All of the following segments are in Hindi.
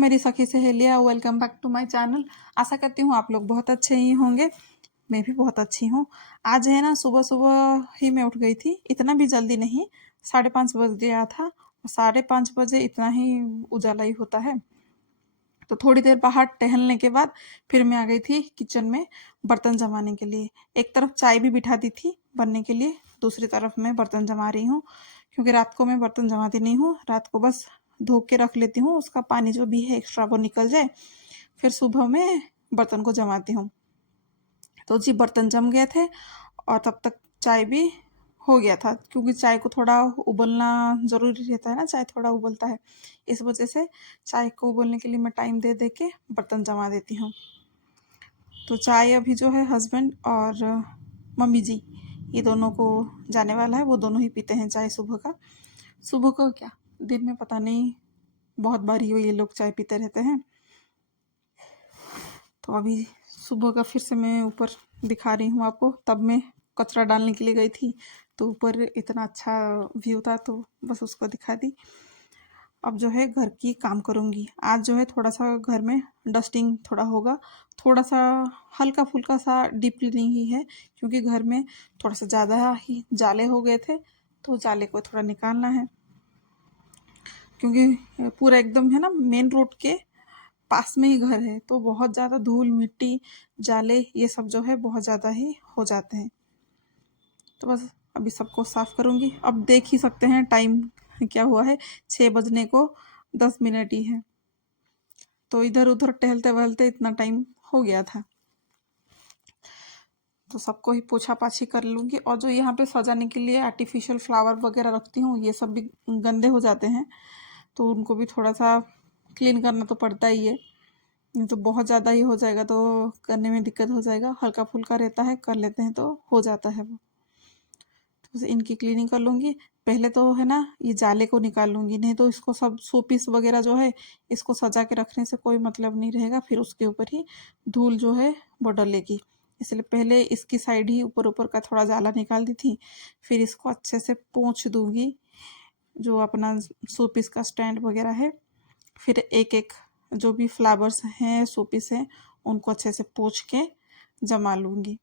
मेरी सखी सहेलियाँ, welcome back to my channel. आशा करती हूँ आप लोग बहुत अच्छे ही होंगे। मैं भी बहुत अच्छी हूँ। आज है ना, सुबह सुबह ही मैं उठ गई थी, इतना भी जल्दी नहीं। 5:30 बज गया था और 5:30 बजे इतना ही उजाला ही होता है। तो थोड़ी देर बाहर टहलने के बाद फिर मैं आ गई थी किचन में बर्तन जमाने के लिए। एक तरफ चाय भी बिठा दी थी बनने के लिए, दूसरी तरफ मैं बर्तन जमा रही हूँ, क्योंकि रात को मैं बर्तन जमाती नहीं हूँ। रात को बस धो के रख लेती हूँ, उसका पानी जो भी है एक्स्ट्रा वो निकल जाए, फिर सुबह में बर्तन को जमाती हूँ। तो जी बर्तन जम गए थे और तब तक चाय भी हो गया था, क्योंकि चाय को थोड़ा उबलना ज़रूरी रहता है ना, चाय थोड़ा उबलता है। इस वजह से चाय को उबलने के लिए मैं टाइम दे दे के बर्तन जमा देती हूँ। तो चाय अभी जो है हस्बैंड और मम्मी जी, ये दोनों को जाने वाला है। वो दोनों ही पीते हैं चाय सुबह का। सुबह को क्या, दिन में पता नहीं, बहुत बार ही ये लोग चाय पीते रहते हैं। तो अभी सुबह का फिर से मैं ऊपर दिखा रही हूँ आपको। तब मैं कचरा डालने के लिए गई थी, तो ऊपर इतना अच्छा व्यू था तो बस उसको दिखा दी। अब जो है घर की काम करूँगी। आज जो है थोड़ा सा घर में डस्टिंग थोड़ा होगा, थोड़ा सा हल्का फुल्का सा डीप क्लीनिंग ही है, क्योंकि घर में थोड़ा सा ज़्यादा ही जाले हो गए थे, तो जाले को थोड़ा निकालना है। क्योंकि पूरा एकदम है ना, मेन रोड के पास में ही घर है, तो बहुत ज़्यादा धूल मिट्टी जाले ये सब जो है बहुत ज़्यादा ही हो जाते हैं। तो बस अभी सबको साफ करूँगी। अब देख ही सकते हैं टाइम क्या हुआ है, 6 बजने को 10 मिनट ही है। तो इधर उधर टहलते वहलते इतना टाइम हो गया था। तो सबको ही पोछा पाछी कर लूँगी। और जो यहाँ पे सजाने के लिए आर्टिफिशियल फ्लावर वगैरह रखती हूँ, ये सब भी गंदे हो जाते हैं, तो उनको भी थोड़ा सा क्लीन करना तो पड़ता ही है। नहीं तो बहुत ज़्यादा ही हो जाएगा तो करने में दिक्कत हो जाएगा। हल्का फुल्का रहता है, कर लेते हैं तो हो जाता है वो। तो इनकी क्लीनिंग कर लूँगी। पहले तो है ना, ये जाले को निकाल लूँगी, नहीं तो इसको सब शो पीस वगैरह जो है, इसको सजा के रखने से कोई मतलब नहीं रहेगा। फिर उसके ऊपर ही धूल जो है वो डलेगी। इसलिए पहले इसकी साइड ही ऊपर ऊपर का थोड़ा जाला निकाल दी थी, फिर इसको अच्छे से पोंछ दूँगी, जो अपना शो पीस का स्टैंड वगैरह है। फिर एक एक जो भी फ्लावर्स हैं, शो पीस हैं, उनको अच्छे से पोंछ के जमा लूँगी।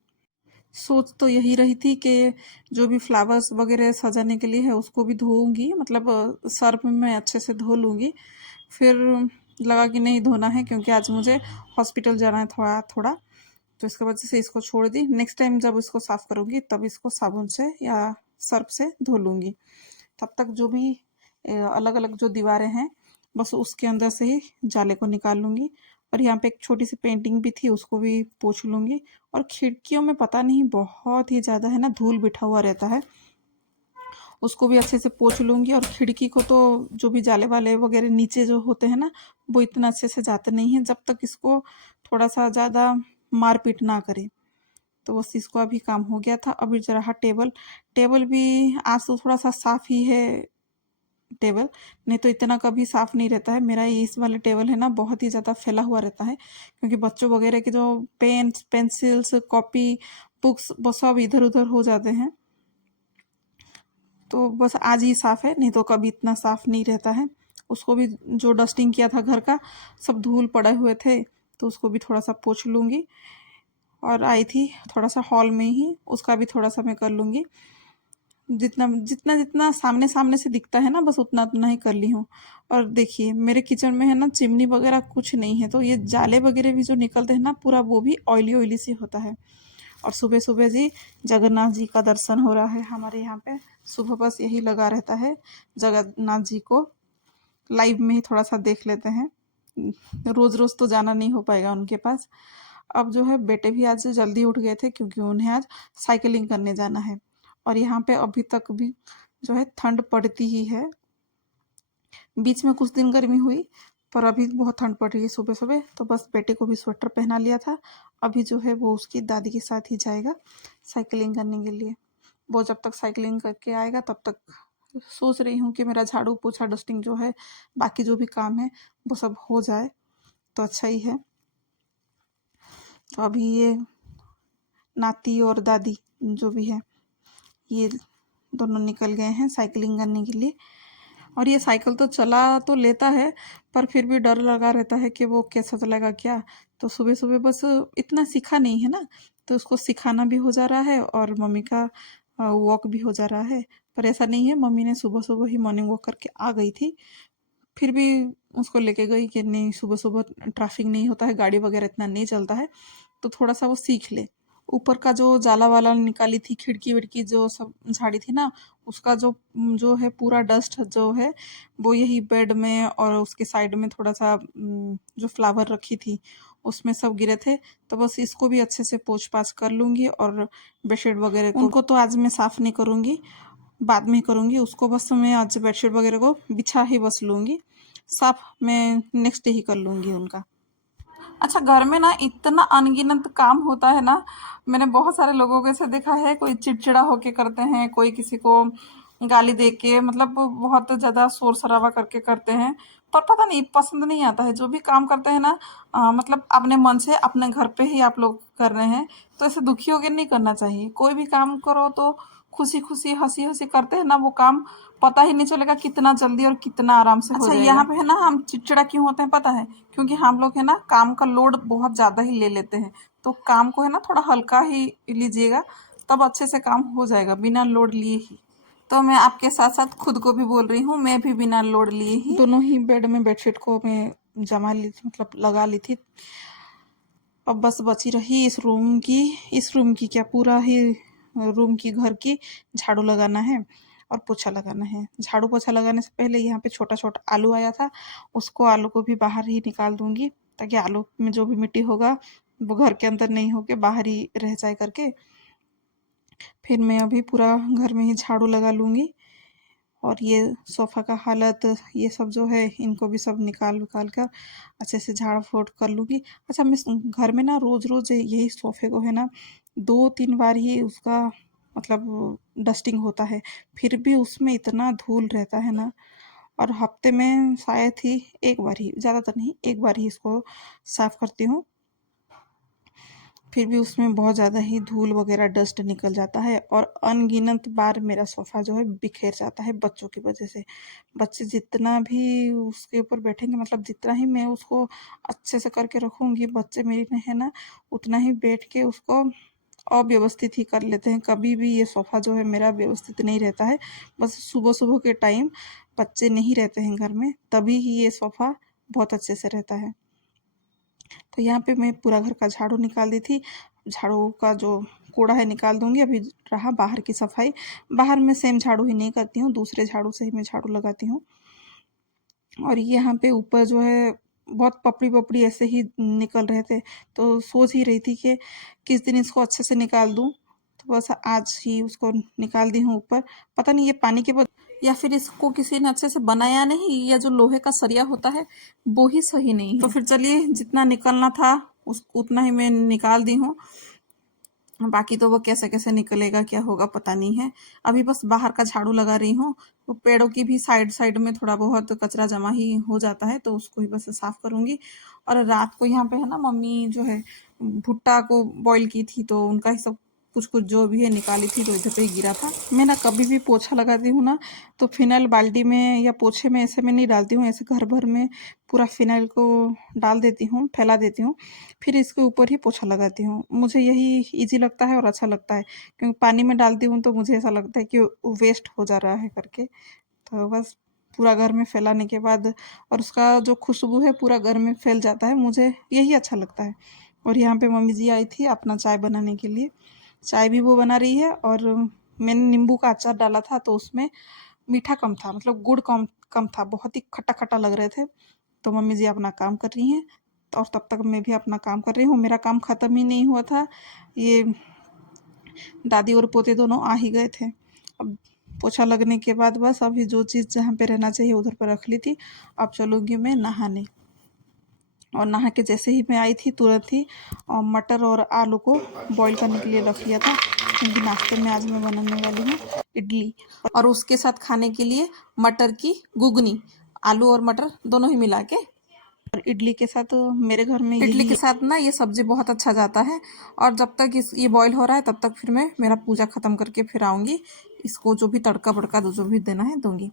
सोच तो यही रही थी कि जो भी फ्लावर्स वगैरह सजाने के लिए है उसको भी धोऊंगी, मतलब सर्फ में मैं अच्छे से धो लूँगी। फिर लगा कि नहीं धोना है, क्योंकि आज मुझे हॉस्पिटल जाना है थोड़ा थोड़ा, तो इसके वजह से इसको छोड़ दी। नेक्स्ट टाइम जब इसको साफ़ करूँगी तब इसको साबुन से या सर्फ से धो लूँगी। तब तक जो भी अलग अलग जो दीवारें हैं, बस उसके अंदर से ही जाले को निकाल लूँगी। और यहाँ पे एक छोटी सी पेंटिंग भी थी, उसको भी पोंछ लूँगी। और खिड़कियों में पता नहीं बहुत ही ज़्यादा है ना, धूल बिठा हुआ रहता है, उसको भी अच्छे से पोंछ लूँगी। और खिड़की को तो जो भी जाले वाले वगैरह नीचे जो होते हैं ना, वो इतना अच्छे से जाते नहीं हैं, जब तक इसको थोड़ा सा ज़्यादा मारपीट ना करे। तो बस इसको अभी काम हो गया था। अभी जो रहा टेबल, टेबल भी आज तो थोड़ा सा साफ़ ही है टेबल, नहीं तो इतना कभी साफ़ नहीं रहता है। मेरा ये इस वाले टेबल है ना, बहुत ही ज़्यादा फैला हुआ रहता है, क्योंकि बच्चों वगैरह के जो पेन्स पेंसिल्स कॉपी बुक्स वो सब इधर उधर हो जाते हैं। तो बस आज ही साफ़ है, नहीं तो कभी इतना साफ़ नहीं रहता है। उसको भी जो डस्टिंग किया था घर का, सब धूल पड़े हुए थे, तो उसको भी थोड़ा सा पोंछ लूँगी। और आई थी थोड़ा सा हॉल में ही, उसका भी थोड़ा सा मैं कर लूँगी। जितना जितना जितना सामने सामने से दिखता है ना, बस उतना उतना ही कर ली हूँ। और देखिए मेरे किचन में है ना, चिमनी वगैरह कुछ नहीं है, तो ये जाले वगैरह भी जो निकलते हैं ना, पूरा वो भी ऑयली ऑयली सी होता है। और सुबह सुबह जी जगन्नाथ जी का दर्शन हो रहा है हमारे यहाँ पे। सुबह बस यही लगा रहता है, जगन्नाथ जी को लाइव में ही थोड़ा सा देख लेते हैं। रोज़ रोज़ तो जाना नहीं हो पाएगा उनके पास। अब जो है बेटे भी आज जल्दी उठ गए थे, क्योंकि उन्हें आज साइकिलिंग करने जाना है। और यहाँ पे अभी तक भी जो है ठंड पड़ती ही है। बीच में कुछ दिन गर्मी हुई, पर अभी बहुत ठंड पड़ रही है सुबह सुबह। तो बस बेटे को भी स्वेटर पहना लिया था। अभी जो है वो उसकी दादी के साथ ही जाएगा साइकिलिंग करने के लिए। वो जब तक साइकिलिंग करके आएगा तब तक सोच रही हूँ कि मेरा झाड़ू पोछा डस्टिंग जो है, बाकी जो भी काम है वो सब हो जाए तो अच्छा ही है। तो अभी ये नाती और दादी जो भी है, ये दोनों निकल गए हैं साइकिलिंग करने के लिए। और ये साइकिल तो चला तो लेता है, पर फिर भी डर लगा रहता है कि वो कैसा चलेगा क्या। तो सुबह सुबह बस इतना सीखा नहीं है ना, तो उसको सिखाना भी हो जा रहा है और मम्मी का वॉक भी हो जा रहा है। पर ऐसा नहीं है, मम्मी ने सुबह सुबह ही मॉर्निंग वॉक करके आ गई थी, फिर भी उसको लेके गई कि नहीं सुबह सुबह ट्रैफिक नहीं होता है, गाड़ी वगैरह इतना नहीं चलता है, तो थोड़ा सा वो सीख ले। ऊपर का जो जाला वाला निकाली थी, खिड़की विड़की जो सब झाड़ी थी ना, उसका जो जो है पूरा डस्ट जो है वो यही बेड में और उसके साइड में थोड़ा सा जो फ्लावर रखी थी उसमें सब गिरे थे। तो बस इसको भी अच्छे से पोंछ पाछ कर लूँगी और बेडशीट वगैरह को उनको तो आज मैं साफ़ नहीं करूँगी, बाद में ही करूँगी। उसको बस मैं आज बेडशीट वगैरह को बिछा ही बस लूँगी, साफ मैं नेक्स्ट डे ही कर लूँगी उनका। अच्छा, घर में ना इतना अनगिनत काम होता है ना, मैंने बहुत सारे लोगों को ऐसे देखा है, कोई चिड़चिड़ा होके करते हैं, कोई किसी को गाली दे के, मतलब बहुत ज़्यादा शोर शराबा करके करते हैं, पर पता नहीं पसंद नहीं आता है। जो भी काम करते हैं ना मतलब अपने मन से अपने घर पे ही आप लोग कर रहे हैं, तो ऐसे दुखी होकर नहीं करना चाहिए। कोई भी काम करो तो खुशी खुशी हंसी हंसी करते हैं ना, वो काम पता ही नहीं चलेगा कितना जल्दी और कितना आराम से हो जाएगा। यहाँ पे है ना हम चिड़चिड़ा क्यों होते हैं पता है? क्योंकि हम लोग है ना काम का लोड बहुत ज़्यादा ही ले लेते हैं, तो काम को है ना थोड़ा हल्का ही लीजिएगा, तब अच्छे से काम हो जाएगा बिना लोड लिए ही। तो मैं आपके साथ साथ खुद को भी बोल रही हूँ, मैं भी बिना लोड लिए ही दोनों ही बेड में बेडशीट को मैं जमा ली थी, मतलब लगा ली थी। अब बस बची रही इस रूम की क्या, पूरा ही रूम की घर की झाड़ू लगाना है और पोछा लगाना है। झाड़ू पोछा लगाने से पहले यहाँ पे छोटा छोटा आलू आया था, उसको आलू को भी बाहर ही निकाल दूंगी, ताकि आलू में जो भी मिट्टी होगा वो घर के अंदर नहीं होके बाहर ही रह जाए करके। फिर मैं अभी पूरा घर में ही झाड़ू लगा लूँगी। और ये सोफ़ा का हालत, ये सब जो है इनको भी सब निकाल विकाल कर अच्छे से झाड़ फोड़ कर लूँगी। अच्छा, मैं घर में ना रोज़ रोज़ यही सोफ़े को है ना 2-3 बार ही उसका मतलब डस्टिंग होता है, फिर भी उसमें इतना धूल रहता है ना। और हफ्ते में शायद ही एक बार ही, ज़्यादातर नहीं, एक बार ही इसको साफ़ करती हूँ, फिर भी उसमें बहुत ज़्यादा ही धूल वगैरह डस्ट निकल जाता है और अनगिनत बार मेरा सोफ़ा जो है बिखेर जाता है बच्चों की वजह से। बच्चे जितना भी उसके ऊपर बैठेंगे, मतलब जितना ही मैं उसको अच्छे से करके रखूँगी, बच्चे मेरी ने है ना उतना ही बैठ के उसको अव्यवस्थित ही कर लेते हैं। कभी भी ये सोफ़ा जो है मेरा व्यवस्थित नहीं रहता है, बस सुबह सुबह के टाइम बच्चे नहीं रहते हैं घर में, तभी ही ये सोफ़ा बहुत अच्छे से रहता है। तो यहाँ पे मैं पूरा घर का झाड़ू निकाल दी थी, झाड़ू का जो कूड़ा है निकाल दूंगी। अभी रहा बाहर की सफाई, बाहर में सेम झाड़ू ही नहीं करती हूँ, दूसरे झाड़ू से ही मैं झाड़ू लगाती हूँ। और यहाँ पे ऊपर जो है बहुत पपड़ी पपड़ी ऐसे ही निकल रहे थे, तो सोच ही रही थी कि किस दिन इसको अच्छे से निकाल दूँ, तो बस आज ही उसको निकाल दी हूँ ऊपर। पता नहीं ये पानी के या फिर इसको किसी ने अच्छे से बनाया नहीं, या जो लोहे का सरिया होता है वो ही सही नहीं है। तो फिर चलिए, जितना निकलना था उस उतना ही मैं निकाल दी हूँ, बाकी तो वो कैसे कैसे निकलेगा क्या होगा पता नहीं है। अभी बस बाहर का झाड़ू लगा रही हूँ, तो पेड़ों की भी साइड साइड में थोड़ा बहुत कचरा जमा ही हो जाता है, तो उसको ही बस साफ करूँगी। और रात को यहाँ पे है ना मम्मी जो है भुट्टा को बॉईल की थी, तो उनका ही सब कुछ कुछ जो भी है निकाली थी, तो इधर पे ही गिरा था। मैं ना कभी भी पोछा लगाती हूँ ना, तो फिनाइल बाल्टी में या पोछे में ऐसे में नहीं डालती हूँ, ऐसे घर भर में पूरा फिनाइल को डाल देती हूँ, फैला देती हूँ, फिर इसके ऊपर ही पोछा लगाती हूँ। मुझे यही इजी लगता है और अच्छा लगता है, क्योंकि पानी में डालती हूँ तो मुझे ऐसा लगता है कि वेस्ट हो जा रहा है करके। तो बस पूरा घर में फैलाने के बाद, और उसका जो खुशबू है पूरा घर में फैल जाता है, मुझे यही अच्छा लगता है। और यहाँ पे मम्मी जी आई थी अपना चाय बनाने के लिए, चाय भी वो बना रही है। और मैंने नींबू का अचार डाला था, तो उसमें मीठा कम था, मतलब गुड़ कम कम था, बहुत ही खट्टा खट्टा लग रहे थे। तो मम्मी जी अपना काम कर रही हैं, और तब तक मैं भी अपना काम कर रही हूँ। मेरा काम ख़त्म ही नहीं हुआ था, ये दादी और पोते दोनों आ ही गए थे। अब पोछा लगने के बाद बस अभी जो चीज़ जहाँ पे रहना चाहिए उधर पर रख ली थी। अब चलूँगी मैं नहाने, और नहा के जैसे ही मैं आई थी तुरंत ही मटर और आलू को बॉईल करने के लिए रख लिया था, क्योंकि नाश्ते में आज मैं बनाने वाली हूँ इडली, और उसके साथ खाने के लिए मटर की घुगनी, आलू और मटर दोनों ही मिला के। और इडली के साथ मेरे घर में इडली के साथ ना ये सब्जी बहुत अच्छा जाता है। और जब तक ये बॉईल हो रहा है तब तक फिर मैं मेरा पूजा ख़त्म करके फिर आऊँगी, इसको जो भी तड़का बड़का जो भी देना है दूँगी।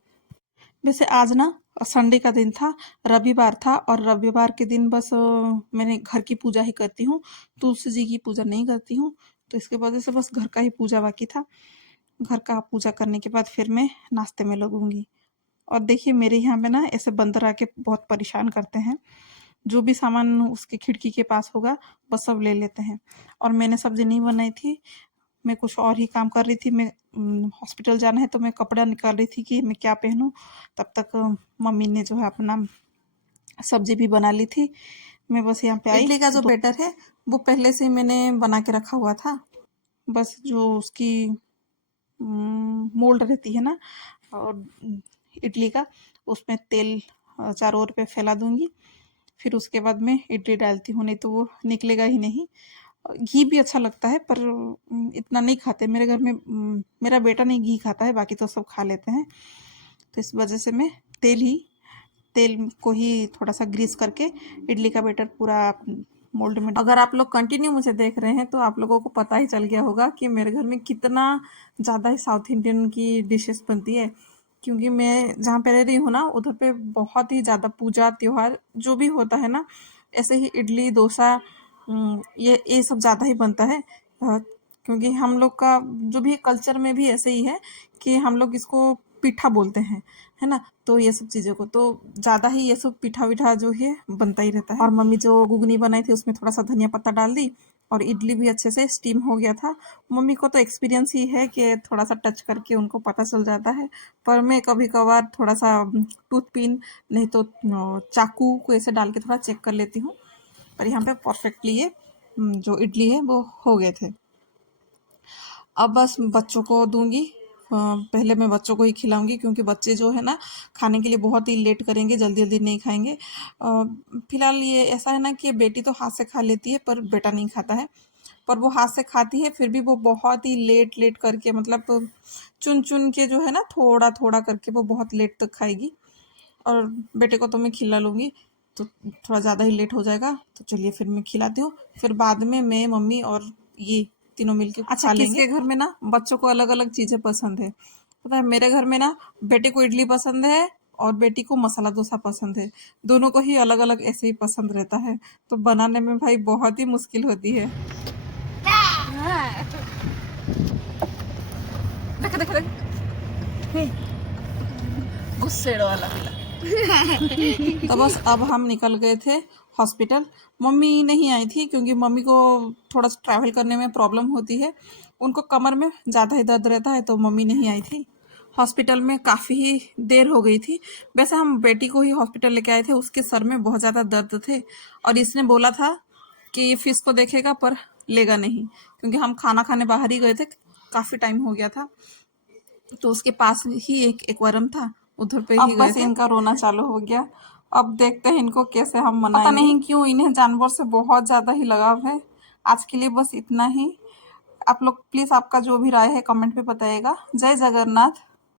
वैसे आज ना संडे का दिन था, रविवार था, और रविवार के दिन बस मैंने घर की पूजा ही करती हूँ, तुलसी जी की पूजा नहीं करती हूँ। तो इसके वजह से बस घर का ही पूजा बाकी था। घर का पूजा करने के बाद फिर मैं नाश्ते में लगूंगी। और देखिए मेरे यहाँ पे ना ऐसे बंदर आके बहुत परेशान करते हैं। जो भी सामान उसकी खिड़की के पास होगा बस सब ले लेते हैं। और मैंने सब्जी नहीं बनाई थी, मैं कुछ और ही काम कर रही थी। मैं हॉस्पिटल जाना है तो मैं कपड़ा निकाल रही थी कि मैं क्या पहनूं। तब तक मम्मी ने जो है अपना सब्जी भी बना ली थी। मैं बस यहाँ पे आई। इडली का जो बैटर है वो पहले से ही मैंने बना के रखा हुआ था। बस जो उसकी मोल्ड रहती है ना और इडली का, उसमें तेल चारों ओर पे फैला दूंगी। फिर उसके बाद मैं इडली डालती हूँ, नहीं तो वो निकलेगा ही नहीं। घी भी अच्छा लगता है पर इतना नहीं खाते मेरे घर में। मेरा बेटा नहीं घी खाता है, बाकी तो सब खा लेते हैं। तो इस वजह से मैं तेल को ही थोड़ा सा ग्रीस करके इडली का बैटर पूरा मोल्ड में। अगर आप लोग कंटिन्यू मुझे देख रहे हैं तो आप लोगों को पता ही चल गया होगा कि मेरे घर में कितना ज़्यादा ही साउथ इंडियन की डिशेस बनती है। क्योंकि मैं जहाँ पे रह रही हूँ ना उधर पे बहुत ही ज़्यादा पूजा त्योहार जो भी होता है ना, ऐसे ही इडली डोसा ये सब ज़्यादा ही बनता है। क्योंकि हम लोग का जो भी कल्चर में भी ऐसे ही है कि हम लोग इसको पीठा बोलते हैं, है ना। तो ये सब चीज़ों को तो ज़्यादा ही ये सब पीठा वीठा जो है बनता ही रहता है। और मम्मी जो घुगनी बनाई थी उसमें थोड़ा सा धनिया पत्ता डाल दी, और इडली भी अच्छे से स्टीम हो गया था। मम्मी को तो एक्सपीरियंस ही है कि थोड़ा सा टच करके उनको पता चल जाता है। पर मैं कभी कभार थोड़ा सा टूथ पिन नहीं तो चाकू को ऐसे डाल के थोड़ा चेक कर लेती हूँ। पर यहाँ पे परफेक्टली ये जो इडली है वो हो गए थे। अब बस बच्चों को दूंगी। पहले मैं बच्चों को ही खिलाऊंगी क्योंकि बच्चे जो है ना खाने के लिए बहुत ही लेट करेंगे, जल्दी जल्दी नहीं खाएंगे। फिलहाल ये ऐसा है ना कि बेटी तो हाथ से खा लेती है पर बेटा नहीं खाता है। पर वो हाथ से खाती है फिर भी वो बहुत ही लेट लेट करके, मतलब चुन चुन के जो है ना थोड़ा थोड़ा करके वो बहुत लेट तक खाएगी। और बेटे को तो मैं खिला लूँगी, तो थोड़ा ज़्यादा ही लेट हो जाएगा। तो चलिए फिर मैं खिलाती हूँ, फिर बाद में मैं मम्मी और ये तीनों मिलके खा लेंगे। किसके घर में ना बच्चों को अलग अलग चीज़ें पसंद है। पता है मेरे घर में ना बेटे को इडली पसंद है और बेटी को मसाला डोसा पसंद है। दोनों को ही अलग अलग ऐसे ही पसंद रहता है, तो बनाने में भाई बहुत ही मुश्किल होती है। देख देख देख गुस्से वाला तो बस अब हम निकल गए थे हॉस्पिटल। मम्मी नहीं आई थी क्योंकि मम्मी को थोड़ा सा ट्रैवल करने में प्रॉब्लम होती है, उनको कमर में ज़्यादा ही दर्द रहता है, तो मम्मी नहीं आई थी। हॉस्पिटल में काफ़ी ही देर हो गई थी। वैसे हम बेटी को ही हॉस्पिटल लेके आए थे, उसके सर में बहुत ज़्यादा दर्द थे और इसने बोला था कि ये फीस को देखेगा पर लेगा नहीं, क्योंकि हम खाना खाने बाहर ही गए थे, काफ़ी टाइम हो गया था। तो उसके पास ही एक एक्वेरियम था, उधर पे ही गए थे। इनका रोना चालू हो गया। अब देखते हैं इनको कैसे हम मनाएंगे। पता नहीं क्यों इन्हें जानवर से बहुत ज़्यादा ही लगाव है। आज के लिए बस इतना ही। आप लोग प्लीज़ आपका जो भी राय है कमेंट पे बताइएगा। जय जगन्नाथ।